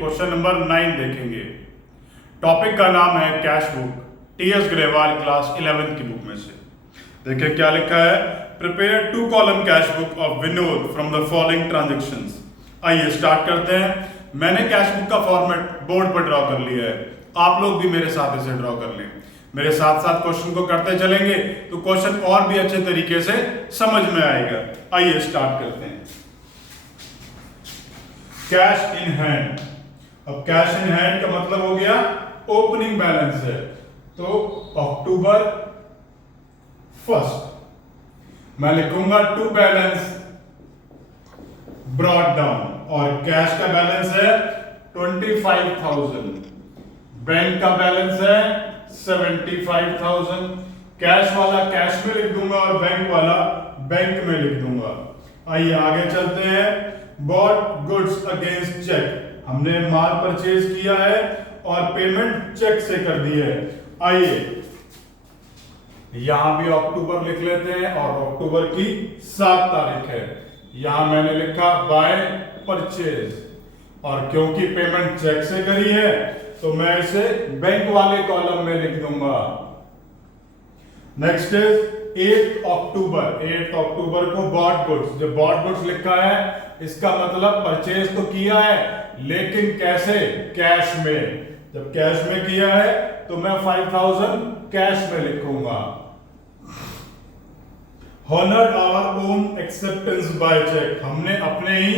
Question number 9 देखेंगे। Topic का नाम है cash book, TS Grewal class 11th की बुक में से। देखिए क्या लिखा है, prepare 2 column cash book of Vinod from the following transactions. आइए स्टार्ट करते हैं। मैंने कैश बुक का फॉर्मेट बोर्ड पर ड्रॉ कर लिया है, आप लोग भी मेरे साथ इसे ड्रॉ कर लें। मेरे साथ साथ क्वेश्चन को करते चलेंगे तो क्वेश्चन और भी अच्छे तरीके से समझ में आएगा। आइए स्टार्ट करते हैं। Cash in hand. अब कैश इन हैंड का मतलब हो गया ओपनिंग बैलेंस है, तो अक्टूबर 1 मैं लिखूंगा टू बैलेंस ब्रॉट डाउन, और कैश का बैलेंस है 25,000, बैंक का बैलेंस है 75,000। कैश वाला कैश में लिख दूंगा और बैंक वाला बैंक में लिख दूंगा। आइए आगे चलते हैं। बॉट गुड्स अगेंस्ट चेक, हमने माल परचेज किया है और पेमेंट चेक से कर दी है। आइए यहां भी अक्टूबर लिख लेते हैं और अक्टूबर की 7 तारीख है। यहां मैंने लिखा बाय परचेज, और क्योंकि पेमेंट चेक से करी है तो मैं इसे बैंक वाले कॉलम में लिख दूंगा। नेक्स्ट इज 8 अक्टूबर को बॉट गुड्स, जो बॉट गुड्स लिखा है इसका मतलब परचेज तो किया है लेकिन कैसे, कैश में। जब कैश में किया है तो मैं 5,000 कैश में लिखूंगा। Honoured our own acceptance by cheque, हमने अपने ही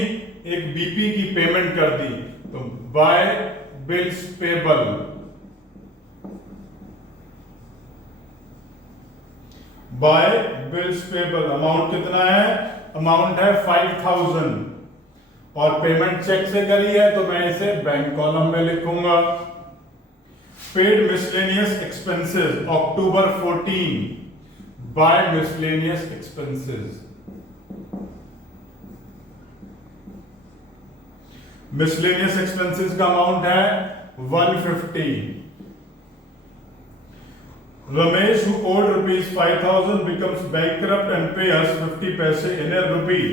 एक बीपी की पेमेंट कर दी, तो by bills payable. By bills payable amount कितना है, अमाउंट है 5,000 और पेमेंट चेक से करी है तो मैं इसे बैंक कॉलम में लिखूंगा। Paid miscellaneous expenses October 14 by miscellaneous expenses. Miscellaneous expenses का अमाउंट है 150। Ramesh, who owed ₹5,000 becomes bankrupt and pay us 50 पैसे in a rupee।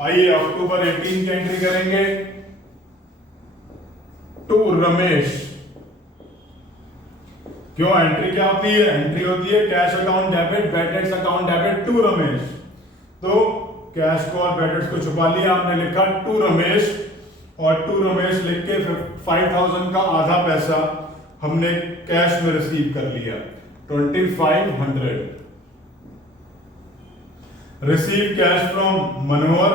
आइए अक्टूबर 18 की एंट्री करेंगे। टू रमेश, क्यों एंट्री क्या होती है, एंट्री होती है cash account debit, bad debts account debit to Ramesh. तो कैश को और बैड डेट्स को छुपा लिया, हमने लिखा टू रमेश, और टू रमेश लिख के 5,000 का आधा पैसा हमने कैश में रिसीव कर लिया, 2,500। रिसीव कैश फ्रॉम मनोहर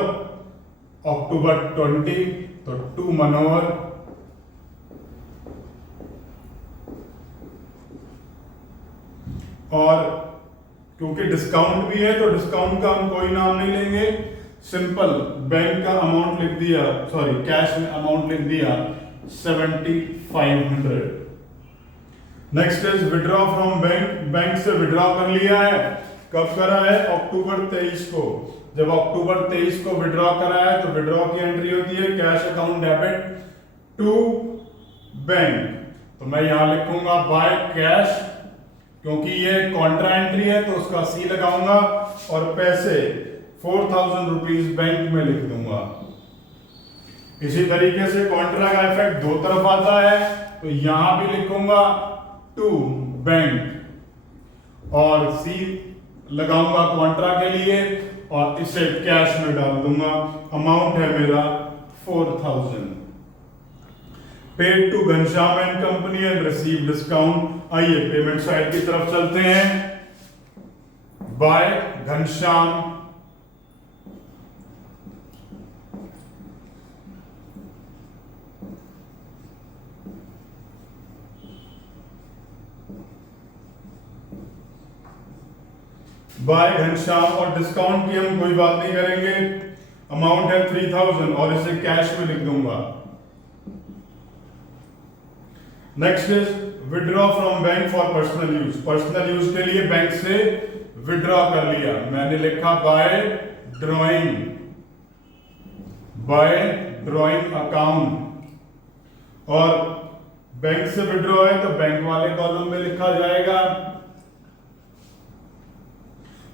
अक्टूबर 20, तो टू मनोहर। और क्योंकि डिस्काउंट भी है तो डिस्काउंट का हम कोई नाम नहीं लेंगे, सिंपल बैंक का अमाउंट लिख दिया, सॉरी कैश में अमाउंट लिख दिया 7,500। Next is withdraw from bank, bank से विड्रॉ कर लिया है। कब करा है, अक्टूबर 23 को। जब अक्टूबर 23 को विड्रॉ करा है तो विड्रॉ की एंट्री होती है cash account debit to bank, तो मैं यहां लिखूंगा बाय कैश, क्योंकि ये कॉन्ट्रा एंट्री है तो उसका सी लगाऊंगा, और पैसे 4,000 रुपीज बैंक में लिख दूंगा। इसी तरीके से कॉन्ट्रा का इफेक्ट दो तरफ आता है, तो यहां भी लिखूंगा टू बैंक और सी लगाऊंगा कॉन्ट्रा के लिए, और इसे कैश में डाल दूंगा। अमाउंट है मेरा 4,000। Paid to Ghanshyam and company and receive discount. आइए पेमेंट साइड की तरफ चलते हैं। बाय घनश्याम, बाय घनश्याम, और डिस्काउंट की हम कोई बात नहीं करेंगे, अमाउंट है 3,000 और इसे कैश में लिख दूंगा। Next is withdraw from bank for personal use, personal use के लिए बैंक से विड्रॉ कर लिया, मैंने लिखा bye drawing, bye drawing account, और बैंक से विड्रॉ है तो बैंक वाले कॉलम में लिखा जाएगा।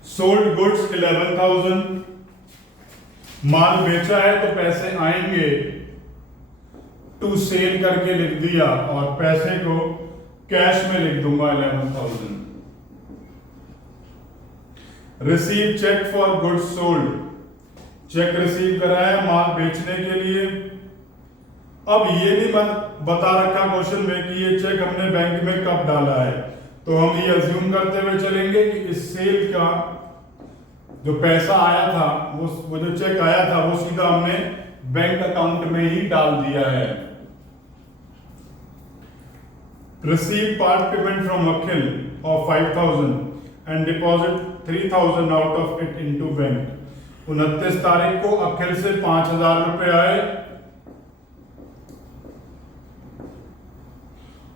सोल्ड गुड्स 11,000, माल बेचा है तो पैसे आएंगे टू सेल करके लिख दिया और पैसे को कैश में लिख दूंगा 11,000। Receive cheque for goods sold, cheque receive कराया माल बेचने के लिए। अब ये नहीं बता रखा क्वेश्चन में कि ये चेक हमने बैंक में कब डाला है, तो हम ये अज्यूम करते हुए चलेंगे कि इस सेल का जो पैसा आया था, वो जो चेक आया था वो सीधा हमने बैंक अकाउंट में ही डाल दिया है। Receive part payment from Akhil of 5,000 and deposit 3,000 out of it into bank. 29 तारीख को अखिल से 5,000 रुपए आए,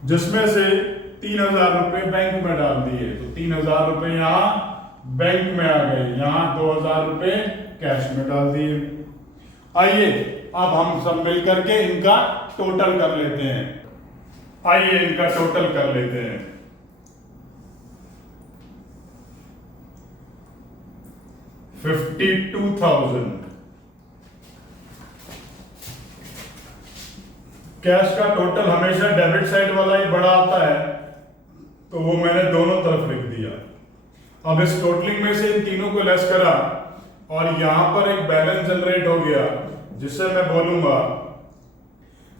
जिसमें से 3,000 रुपए बैंक में डाल दिए, तो 3,000 रुपए यहां बैंक में आ गए, यहां 2,000 रुपए कैश में डाल दिए। आइए अब हम सब मिलकर के इनका टोटल कर लेते हैं। आइए इनका टोटल कर लेते हैं। $52,000 कैश का टोटल हमेशा डेबिट साइड वाला ही बड़ा आता है, तो वो मैंने दोनों तरफ लिख दिया। अब इस टोटलिंग में से इन तीनों को लेस करा और यहां पर एक बैलेंस जनरेट हो गया, जिससे मैं बोलूंगा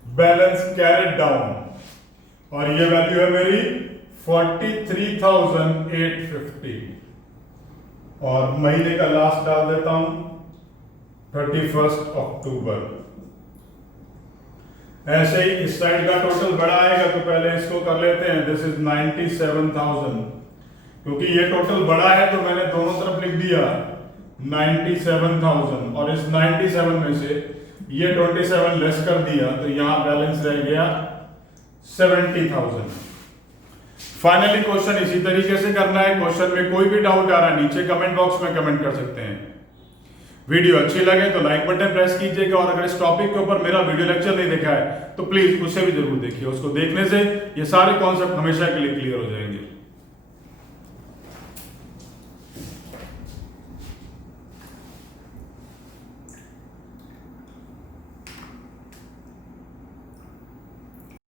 बैलेंस कैरिड डाउन, और ये वैल्यू है मेरी 43,850 और महीने का लास्ट डाल देता हूं 31 अक्टूबर। ऐसे ही इस साइड का टोटल बड़ा आएगा, तो पहले इसको कर लेते हैं। दिस इज 97,000, क्योंकि ये टोटल बड़ा है तो मैंने दोनों तरफ लिख दिया 97,000 और इस 97 में से ये 27 लेस कर दिया, तो यहां बैलेंस रह गया 70,000। फाइनली क्वेश्चन इसी तरीके से करना है। क्वेश्चन में कोई भी डाउट आ रहा है नीचे कमेंट बॉक्स में कमेंट कर सकते हैं। वीडियो अच्छी लगे तो लाइक बटन प्रेस कीजिएगा, और अगर इस टॉपिक के ऊपर मेरा वीडियो लेक्चर नहीं देखा है तो प्लीज उसे भी जरूर देखिए। उसको देखने से ये सारे कॉन्सेप्ट हमेशा के लिए क्लियर हो जाएंगे।